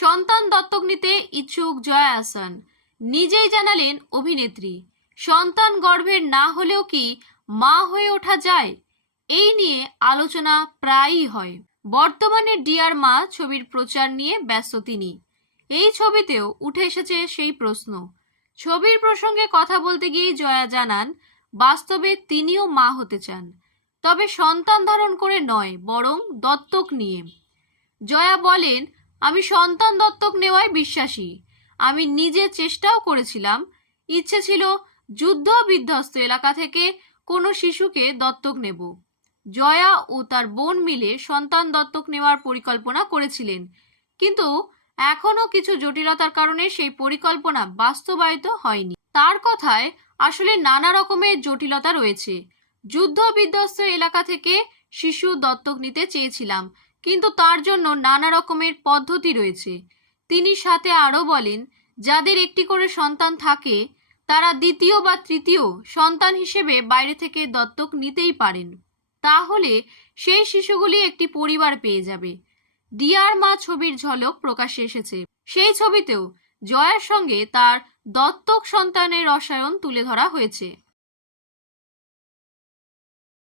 সন্তান দত্তক নিতে ইচ্ছুক জয়া আহসান নিজেই জানালেন অভিনেত্রী। সন্তান গর্ভের না হলেও কি মা হয়ে ওঠা যায়? এই নিয়ে আলোচনা প্রায়ই হয়। বর্তমানে ডিয়ার মা ছবির প্রচার নিয়ে ব্যস্ত তিনি। এই ছবিতেও উঠে এসেছে সেই প্রশ্ন। ছবির প্রসঙ্গে কথা বলতে গিয়ে জয়া জানান, বাস্তবে তিনিও মা হতে চান। তবে সন্তান ধারণ করে নয়, বরং দত্তক নিয়ে। জয়া বলেন আমি সন্তান দত্তক নেওয়ায় বিশ্বাসী। আমি নিজে চেষ্টাও করেছিলাম। ইচ্ছে ছিল যুদ্ধ বিধ্বস্ত এলাকা থেকে কোনো শিশুকে দত্তক নেব। জয়া ও তার বোন মিলে সন্তান দত্তক নেওয়ার পরিকল্পনা করেছিলেন। কিন্তু এখনও কিছু জটিলতার কারণে সেই পরিকল্পনা বাস্তবায়িত হয়নি। তার কথায় আসলে নানা রকমের জটিলতা রয়েছে। যুদ্ধ বিধ্বস্ত এলাকা থেকে শিশু দত্তক নিতে চেয়েছিলাম। কিন্তু তার জন্য নানা রকমের পদ্ধতি রয়েছে। তিনি সাথে আরও বলেন, যাদের একটি করে সন্তান থাকে, তারা দ্বিতীয় বা তৃতীয় সন্তান হিসেবে বাইরে থেকে দত্তক নিতেই পারেন। তাহলে সেই শিশুগুলি একটি পরিবার পেয়ে যাবে। ডিয়ার মা ছবির ঝলক প্রকাশে এসেছে। সেই ছবিতেও জয়ার সঙ্গে তার দত্তক সন্তানের রসায়ন তুলে ধরা হয়েছে।